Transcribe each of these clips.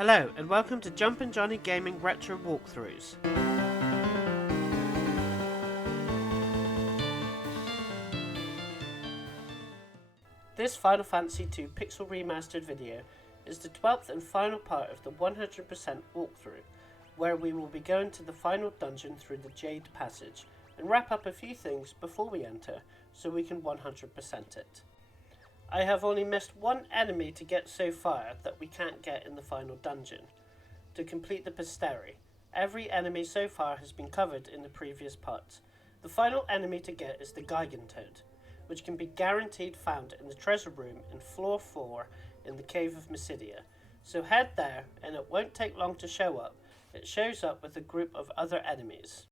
Hello and welcome to Jumpin' Johnny Gaming Retro Walkthroughs. This Final Fantasy II Pixel Remastered video is the 12th and final part of the 100% walkthrough, where we will be going to the final dungeon through the Jade passage and wrap up a few things before we enter so we can 100% it. I have only missed one enemy to get so far that we can't get in the final dungeon. To complete the bestiary, every enemy so far has been covered in the previous parts. The final enemy to get is the Gigantoad, which can be guaranteed found in the treasure room in floor 4 in the Cave of Mysidia. So head there and it won't take long to show up. It shows up with a group of other enemies.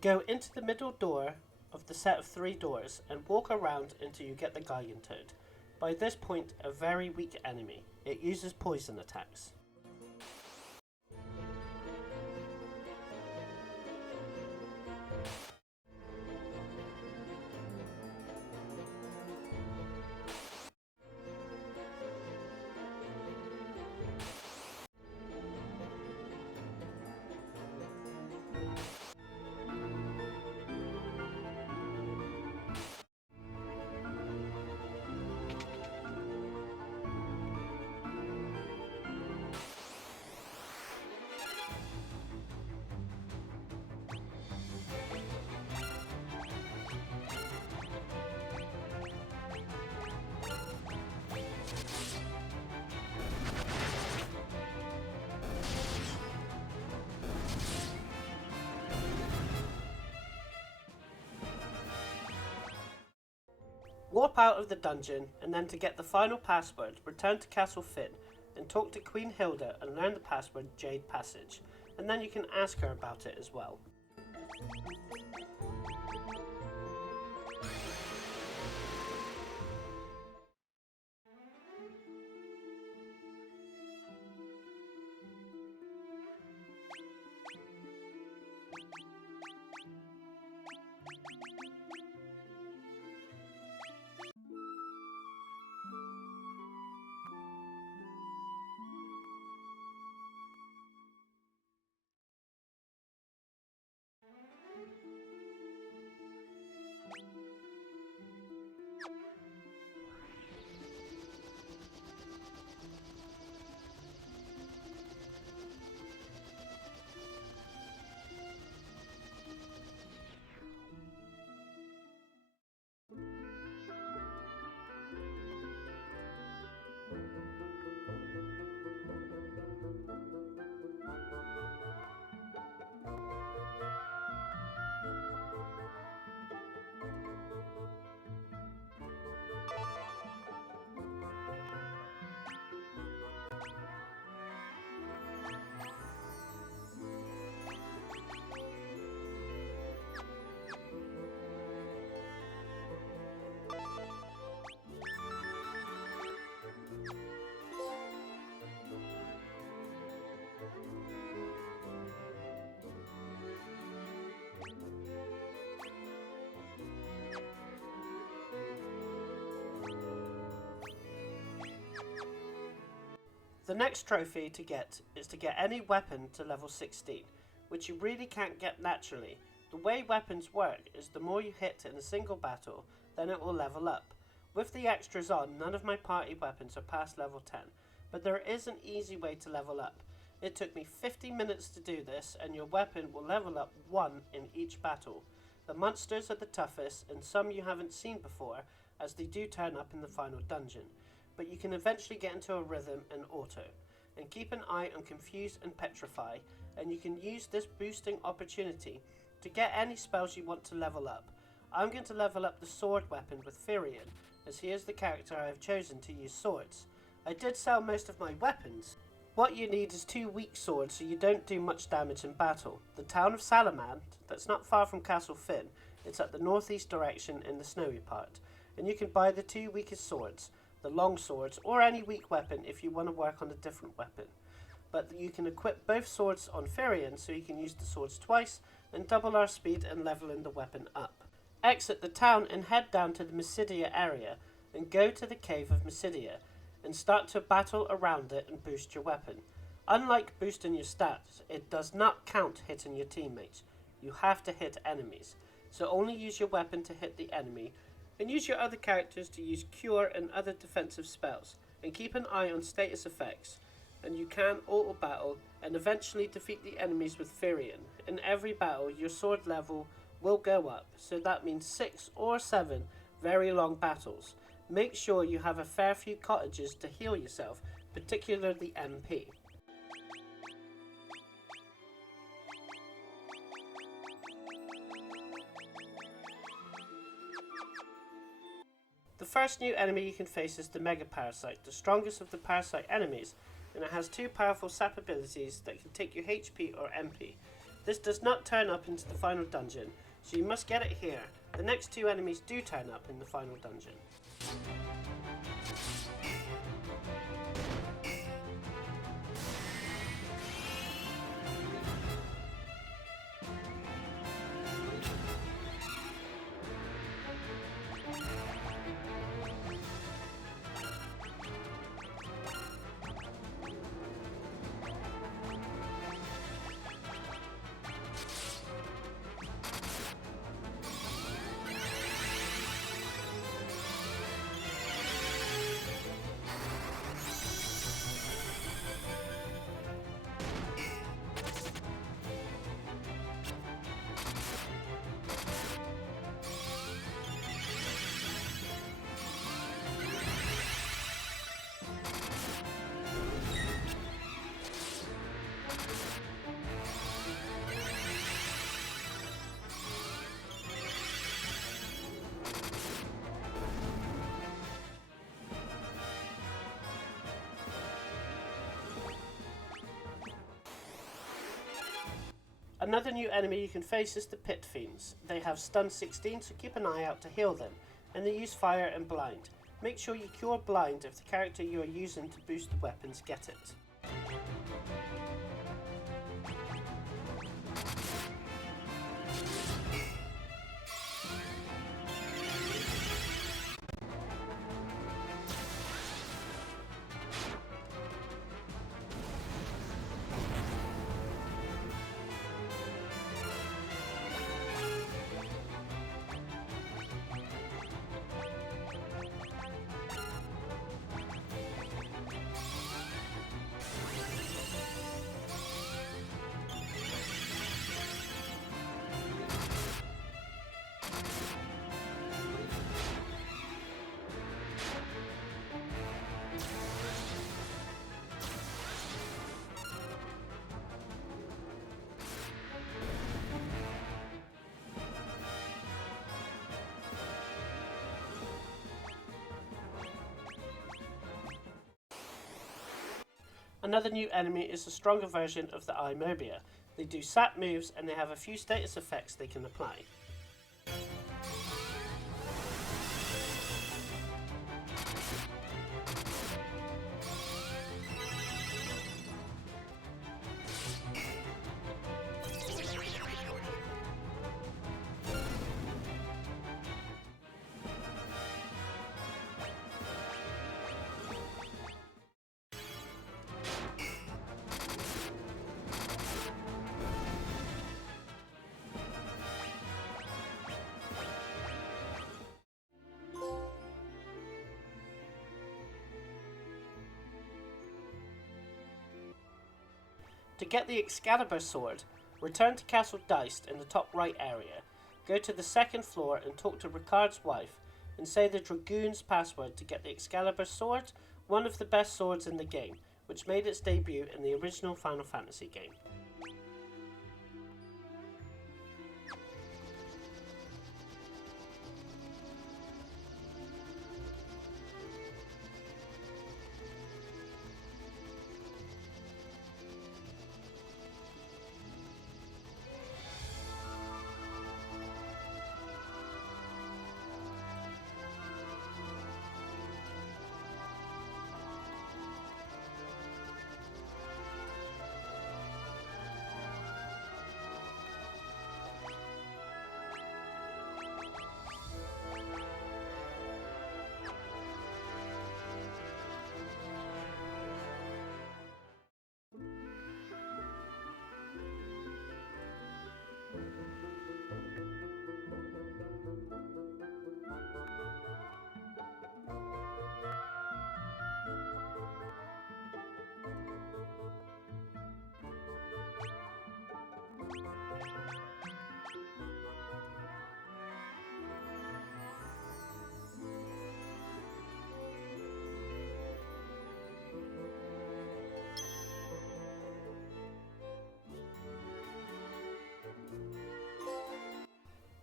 Go into the middle door of the set of 3 doors and walk around until you get the Gigantoad. By this point, a very weak enemy. It uses poison attacks. Warp out of the dungeon, and then to get the final password, return to Castle Finn and talk to Queen Hilda and learn the password Jade Passage, and then you can ask her about it as well. The next trophy to get is to get any weapon to level 16, which you really can't get naturally. The way weapons work is the more you hit in a single battle, then it will level up. With the extras on, none of my party weapons are past level 10, but there is an easy way to level up. It took me 50 minutes to do this, and your weapon will level up 1 in each battle. The monsters are the toughest, and some you haven't seen before, as they do turn up in the final dungeon, but you can eventually get into a rhythm and auto. And keep an eye on Confuse and Petrify, and you can use this boosting opportunity to get any spells you want to level up. I'm going to level up the sword weapon with Firion, as he is the character I have chosen to use swords. I did sell most of my weapons. What you need is 2 weak swords so you don't do much damage in battle. The town of Salamand, that's not far from Castle Finn, it's at the northeast direction in the snowy part, and you can buy the 2 weakest swords, the long swords, or any weak weapon if you want to work on a different weapon. But you can equip both swords on Firion so you can use the swords twice and double our speed and leveling the weapon up. Exit the town and head down to the Mysidia area and go to the cave of Mysidia and start to battle around it and boost your weapon. Unlike boosting your stats, it does not count hitting your teammates. You have to hit enemies, so only use your weapon to hit the enemy and use your other characters to use cure and other defensive spells, and keep an eye on status effects, and you can auto battle and eventually defeat the enemies with Firion. In every battle your sword level will go up, so that means 6 or 7 very long battles. Make sure you have a fair few cottages to heal yourself, particularly MP. The first new enemy you can face is the Mega Parasite, the strongest of the Parasite enemies, and it has 2 powerful sap abilities that can take your HP or MP. This does not turn up into the final dungeon, so you must get it here. The next 2 enemies do turn up in the final dungeon. Another new enemy you can face is the Pit Fiends. They have stun 16, so keep an eye out to heal them, and they use fire and blind. Make sure you cure blind if the character you are using to boost the weapons get it. Another new enemy is a stronger version of the Imobia. They do sap moves and they have a few status effects they can apply. To get the Excalibur sword, return to Castle Deist in the top right area. Go to the second floor and talk to Ricard's wife and say the Dragoon's password to get the Excalibur sword, one of the best swords in the game, which made its debut in the original Final Fantasy game.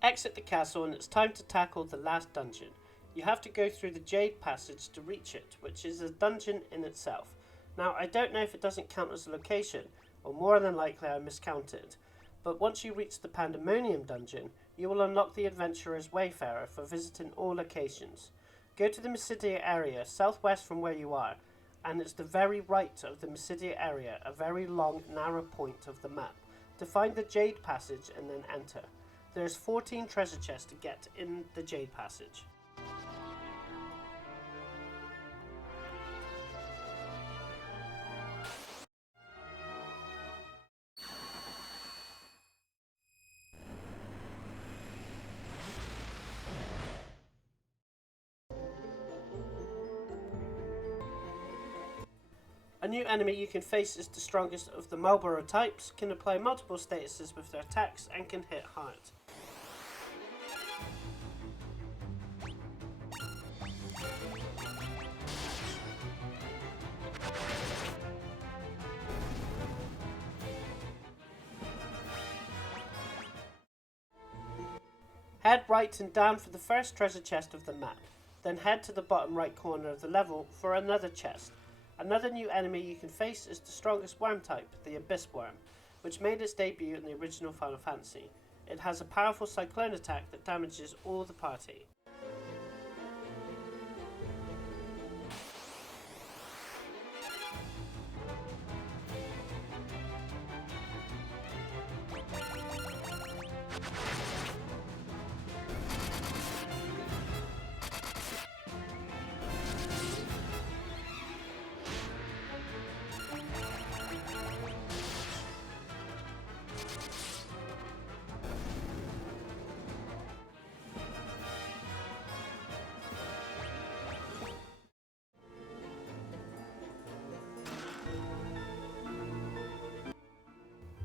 Exit the castle and it's time to tackle the last dungeon. You have to go through the Jade passage to reach it, which is a dungeon in itself. Now, I don't know if it doesn't count as a location, or more than likely I miscounted, but once you reach the Pandemonium dungeon, you will unlock the Adventurous wayfarer for visiting all locations. Go to the Mysidia area, southwest from where you are, and it's the very right of the Mysidia area, a very long, narrow point of the map, to find the Jade passage and then enter. There's 14 treasure chests to get in the Jade passage. A new enemy you can face is the strongest of the Marlborough types, can apply multiple statuses with their attacks and can hit hard. Head right and down for the first treasure chest of the map, then head to the bottom right corner of the level for another chest. Another new enemy you can face is the strongest worm type, the Abyss Worm, which made its debut in the original Final Fantasy. It has a powerful cyclone attack that damages all the party.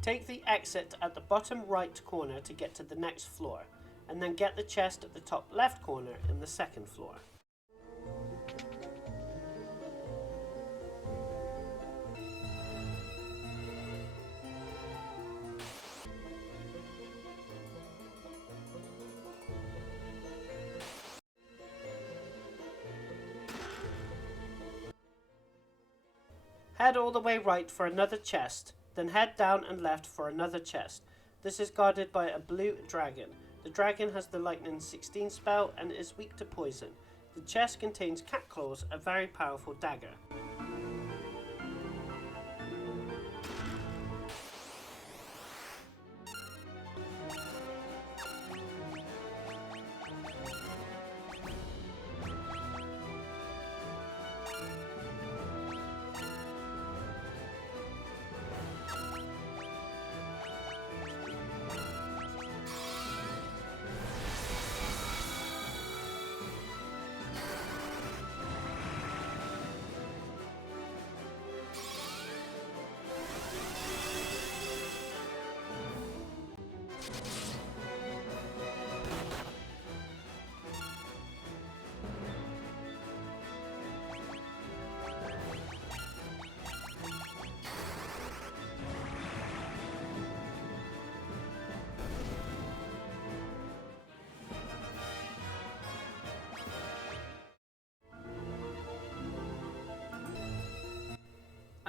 Take the exit at the bottom right corner to get to the next floor, and then get the chest at the top left corner in the second floor. Head all the way right for another chest, then head down and left for another chest. This is guarded by a blue dragon. The dragon has the Lightning 16 spell and is weak to poison. The chest contains cat claws, a very powerful dagger.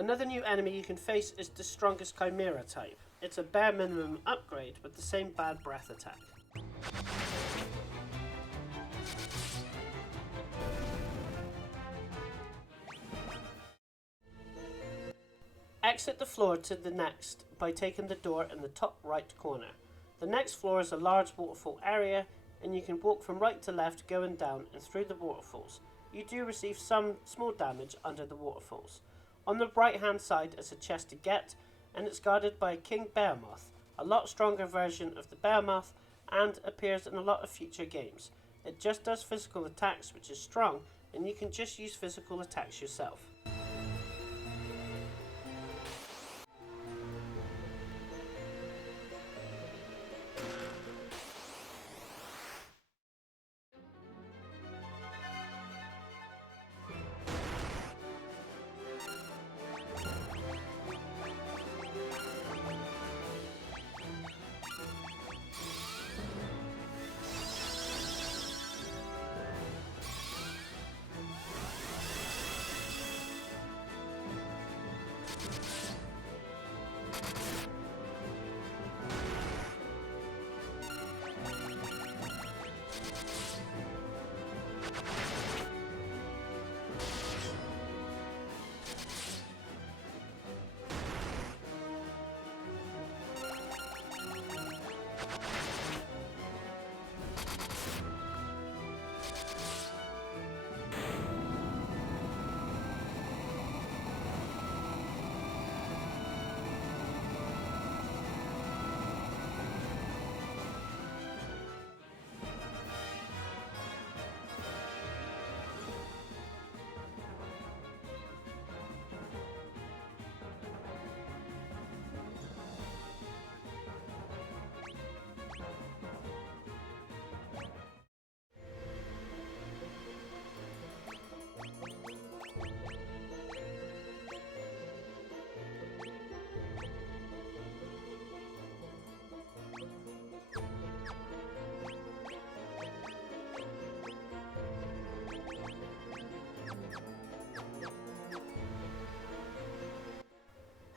Another new enemy you can face is the strongest Chimera type. It's a bare minimum upgrade with the same bad breath attack. Exit the floor to the next by taking the door in the top right corner. The next floor is a large waterfall area, and you can walk from right to left going down and through the waterfalls. You do receive some small damage under the waterfalls. On the right hand side is a chest to get, and it's guarded by a king behemoth, a lot stronger version of the behemoth, and appears in a lot of future games. It just does physical attacks, which is strong, and you can just use physical attacks yourself.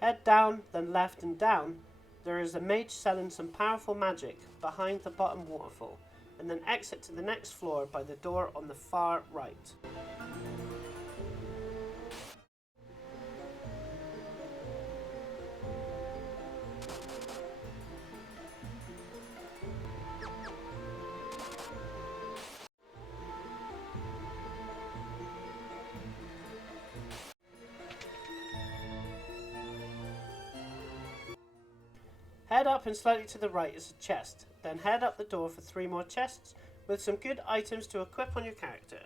Head down, then left and down. There is a mage selling some powerful magic behind the bottom waterfall, and then exit to the next floor by the door on the far right. Head up and slightly to the right is a chest, then head up the door for 3 more chests with some good items to equip on your character.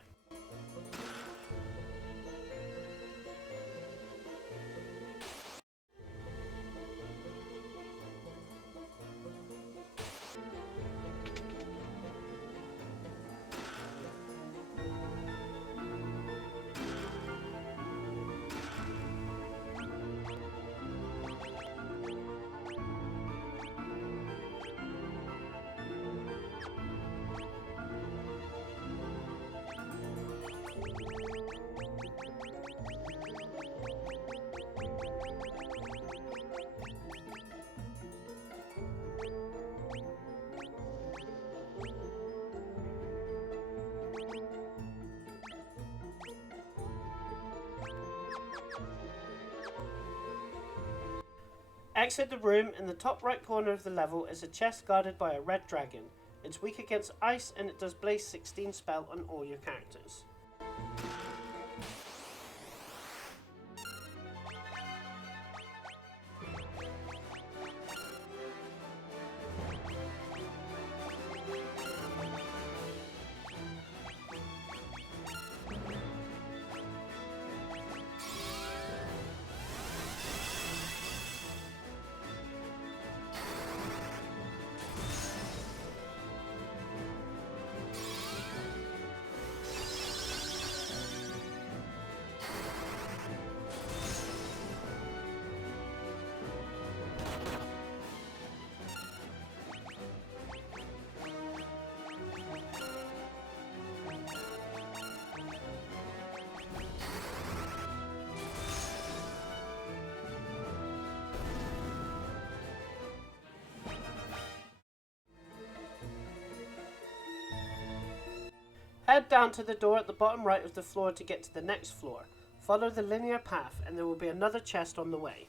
Exit the room. In the top right corner of the level is a chest guarded by a red dragon. It's weak against ice and it does Blaze 16 spell on all your characters. Head down to the door at the bottom right of the floor to get to the next floor. Follow the linear path and there will be another chest on the way.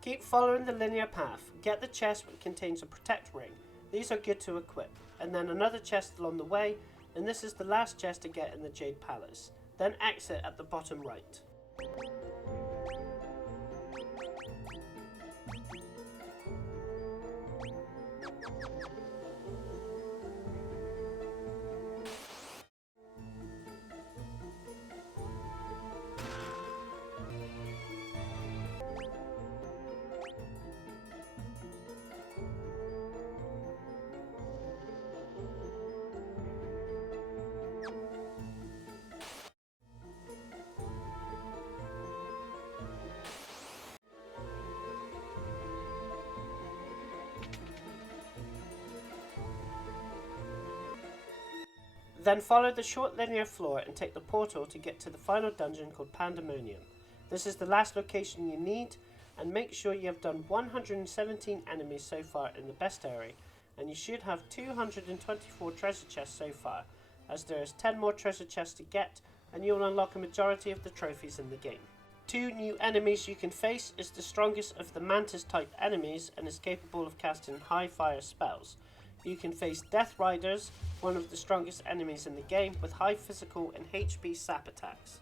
Keep following the linear path. Get the chest which contains a protect ring. These are good to equip. And then another chest along the way, and this is the last chest to get in the Jade Palace. Then exit at the bottom right. Then follow the short linear floor and take the portal to get to the final dungeon called Pandemonium. This is the last location you need, and make sure you have done 117 enemies so far in the bestiary, and you should have 224 treasure chests so far, as there is 10 more treasure chests to get, and you'll unlock a majority of the trophies in the game. 2 new enemies you can face is the strongest of the mantis type enemies and is capable of casting high fire spells. You can face Death Riders, one of the strongest enemies in the game, with high physical and HP sap attacks.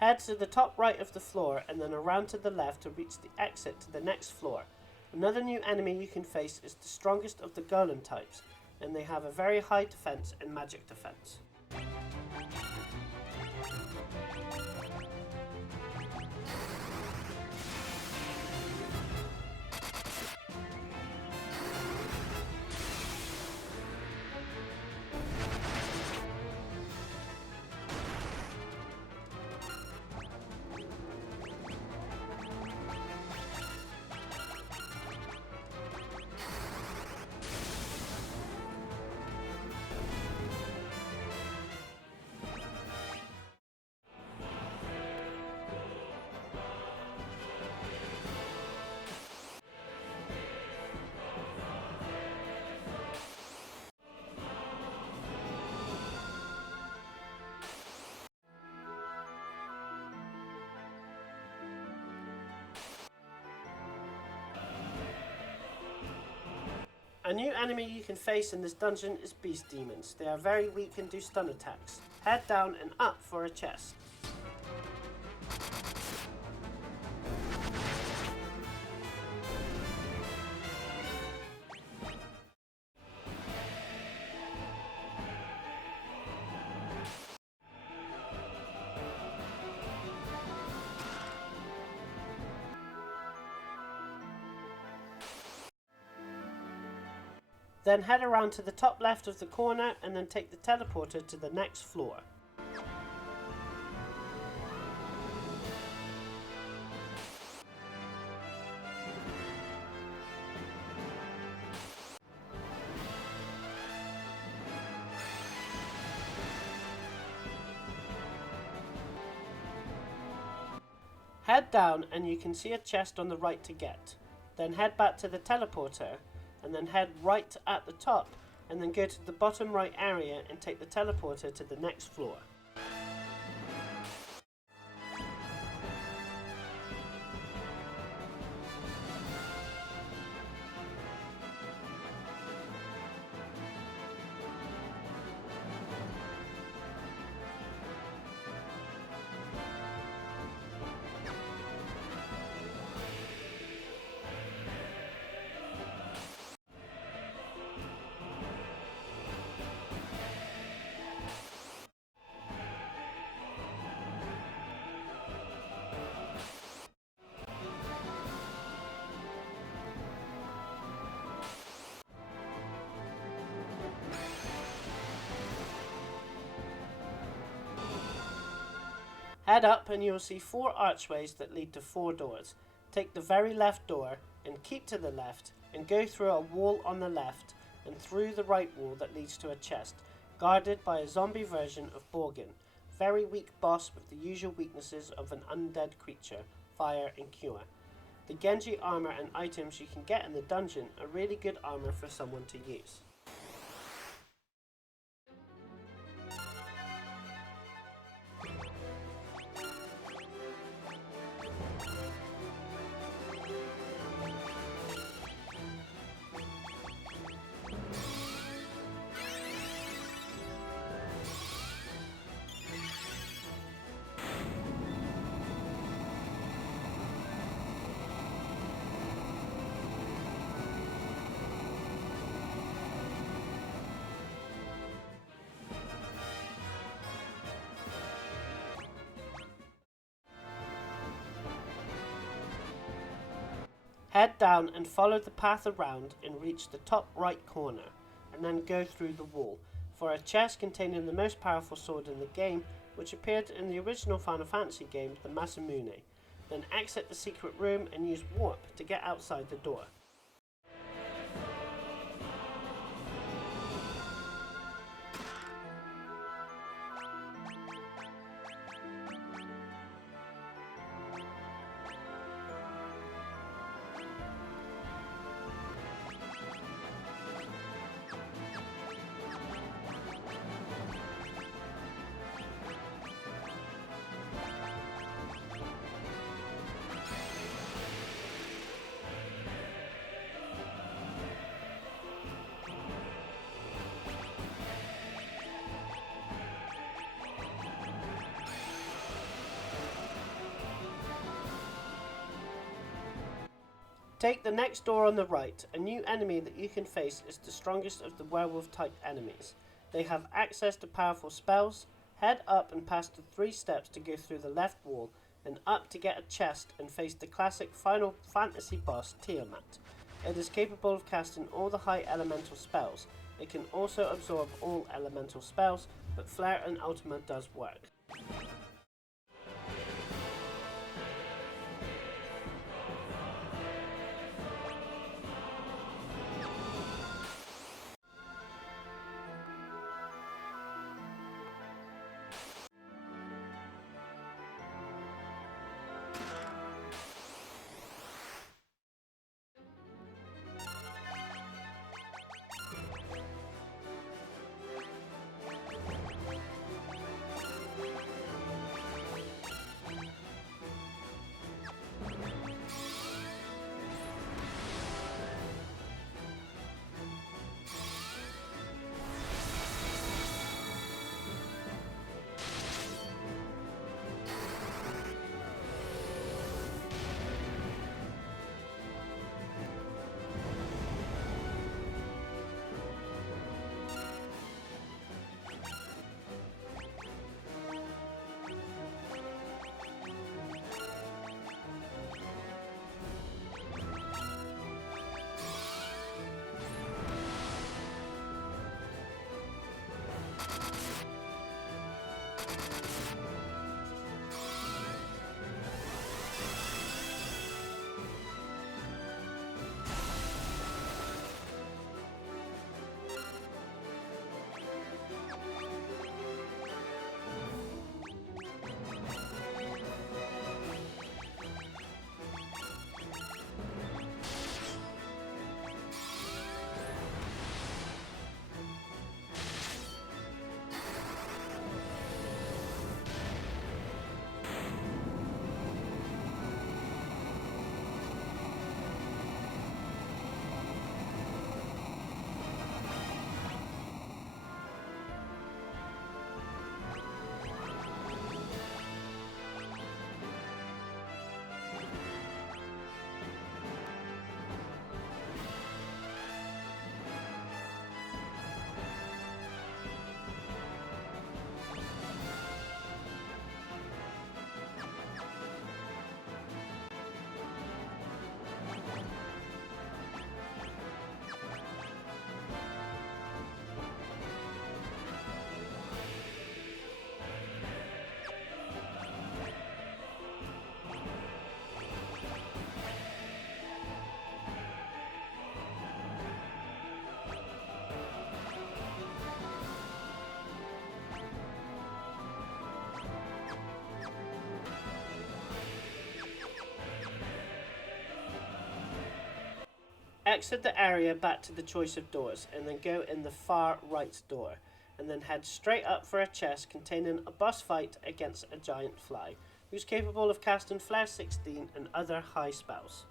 Head to the top right of the floor and then around to the left to reach the exit to the next floor. Another new enemy you can face is the strongest of the golem types, and they have a very high defense and magic defense. A new enemy you can face in this dungeon is Beast Demons. They are very weak and do stun attacks. Head down and up for a chest. Then head around to the top left of the corner and then take the teleporter to the next floor. Head down and you can see a chest on the right to get. Then head back to the teleporter and then head right at the top and then go to the bottom right area and take the teleporter to the next floor. Head up and you will see 4 archways that lead to 4 doors. Take the very left door and keep to the left and go through a wall on the left and through the right wall that leads to a chest, guarded by a zombie version of Borgin, very weak boss with the usual weaknesses of an undead creature, fire and cure. The Genji armor and items you can get in the dungeon are really good armor for someone to use. Head down and follow the path around and reach the top right corner, and then go through the wall, for a chest containing the most powerful sword in the game, which appeared in the original Final Fantasy game, the Masamune. Then exit the secret room and use warp to get outside the door. Take the next door on the right. A new enemy that you can face is the strongest of the werewolf-type enemies. They have access to powerful spells. Head up and pass the 3 steps to go through the left wall, and up to get a chest and face the classic Final Fantasy boss, Tiamat. It is capable of casting all the high elemental spells. It can also absorb all elemental spells, but Flare and Ultima does work. Exit the area back to the choice of doors, and then go in the far right door, and then head straight up for a chest containing a boss fight against a giant fly, who's capable of casting Flare 16 and other high spells.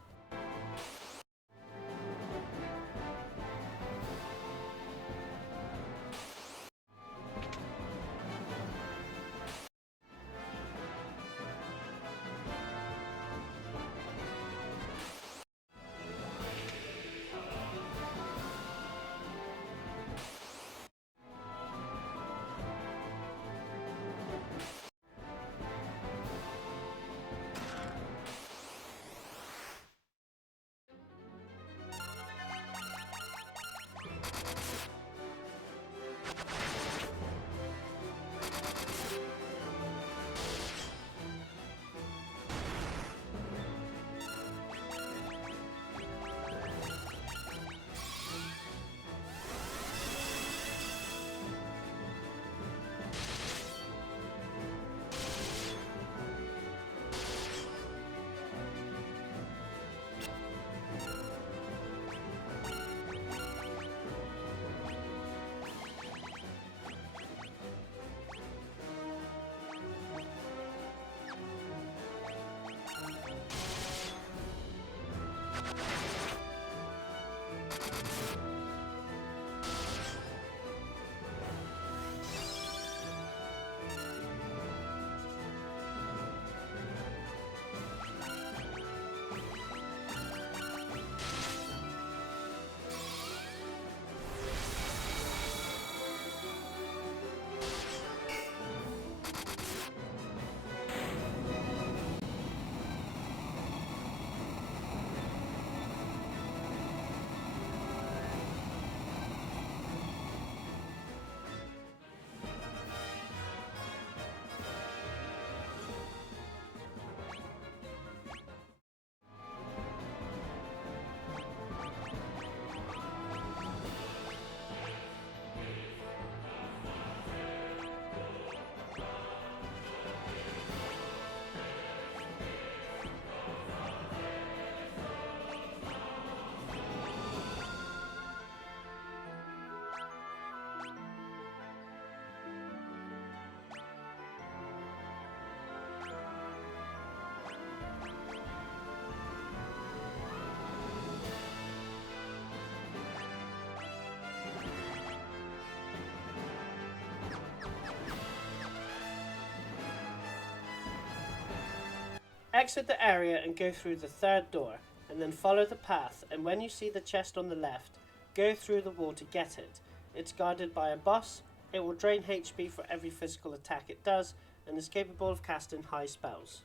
Exit the area and go through the third door, and then follow the path, and when you see the chest on the left, go through the wall to get it. It's guarded by a boss, it will drain HP for every physical attack it does, and is capable of casting high spells.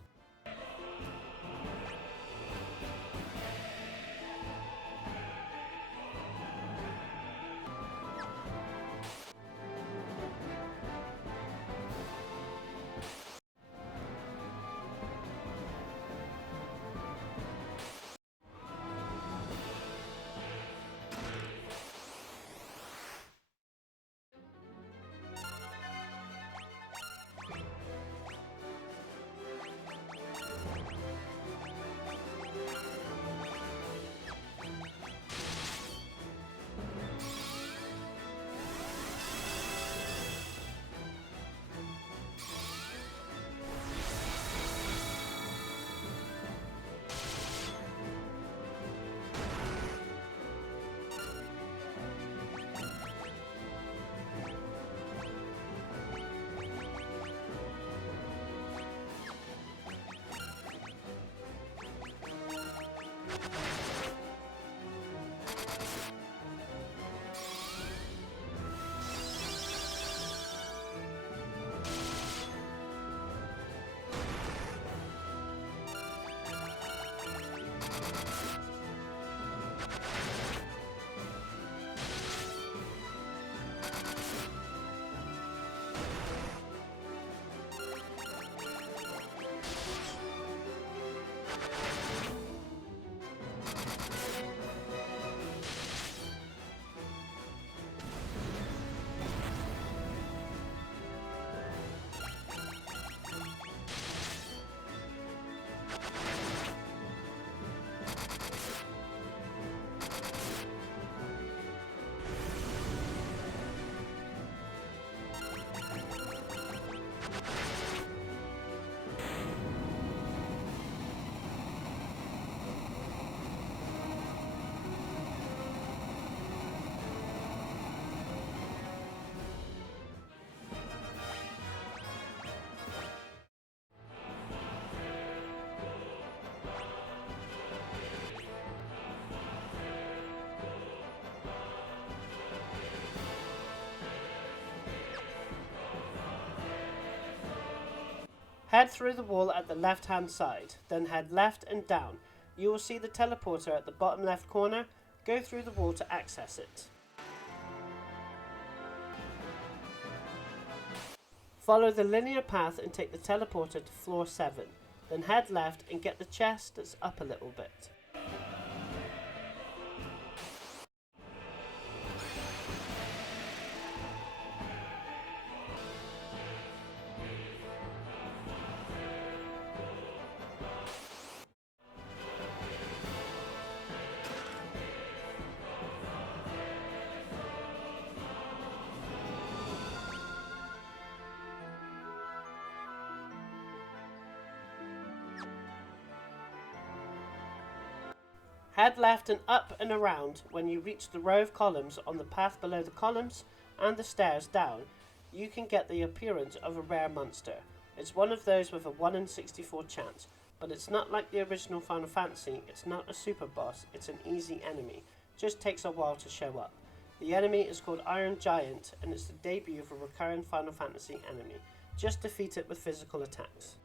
Head through the wall at the left hand side, then head left and down. You will see the teleporter at the bottom left corner. Go through the wall to access it. Follow the linear path and take the teleporter to floor 7. Then head left and get the chest that's up a little bit. Head left and up and around. When you reach the row of columns on the path below the columns and the stairs down, you can get the appearance of a rare monster. It's one of those with a 1 in 64 chance, but it's not like the original Final Fantasy. It's not a super boss, it's an easy enemy. Just takes a while to show up. The enemy is called Iron Giant, and it's the debut of a recurring Final Fantasy enemy. Just defeat it with physical attacks.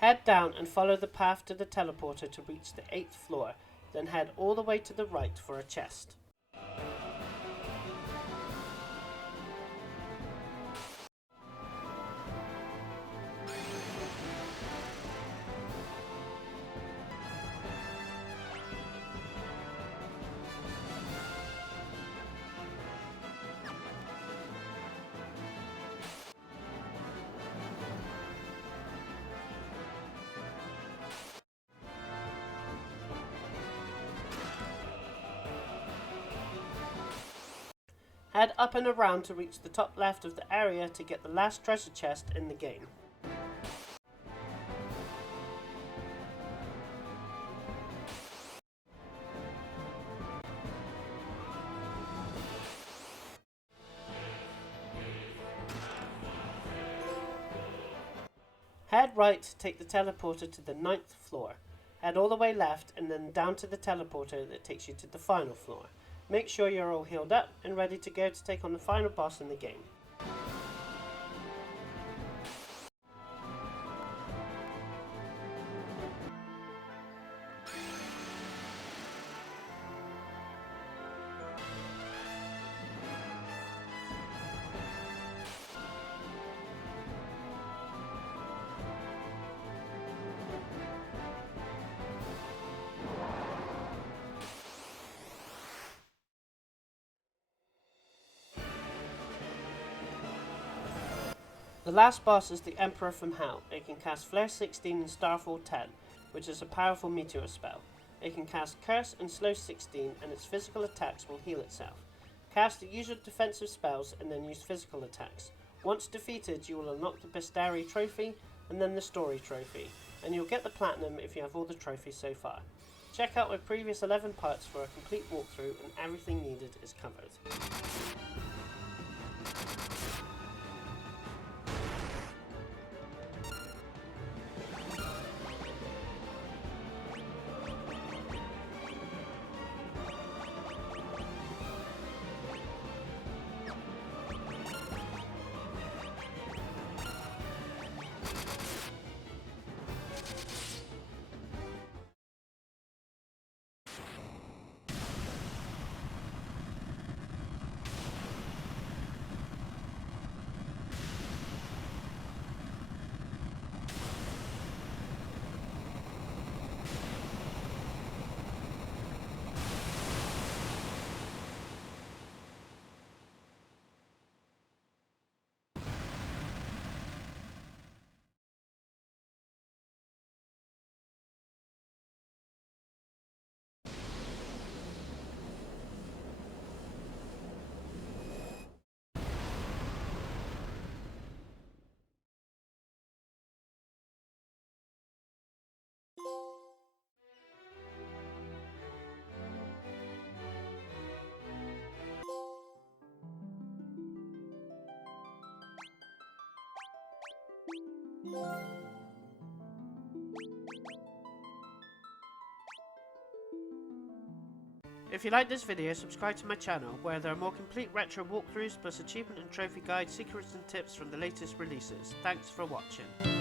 Head down and follow the path to the teleporter to reach the 8th floor, then head all the way to the right for a chest. Head up and around to reach the top left of the area to get the last treasure chest in the game. Head right to take the teleporter to the 9th floor. Head all the way left and then down to the teleporter that takes you to the final floor. Make sure you're all healed up and ready to go to take on the final boss in the game. The last boss is the Emperor from Hell. It can cast Flare 16 and Starfall 10, which is a powerful meteor spell. It can cast Curse and Slow 16 and its physical attacks will heal itself. Cast the usual defensive spells and then use physical attacks. Once defeated, you will unlock the Bestiary trophy and then the Story trophy, and you'll get the Platinum if you have all the trophies so far. Check out my previous 11 parts for a complete walkthrough and everything needed is covered. If you like this video, subscribe to my channel, where there are more complete retro walkthroughs plus achievement and trophy guides, secrets and tips from the latest releases. Thanks for watching.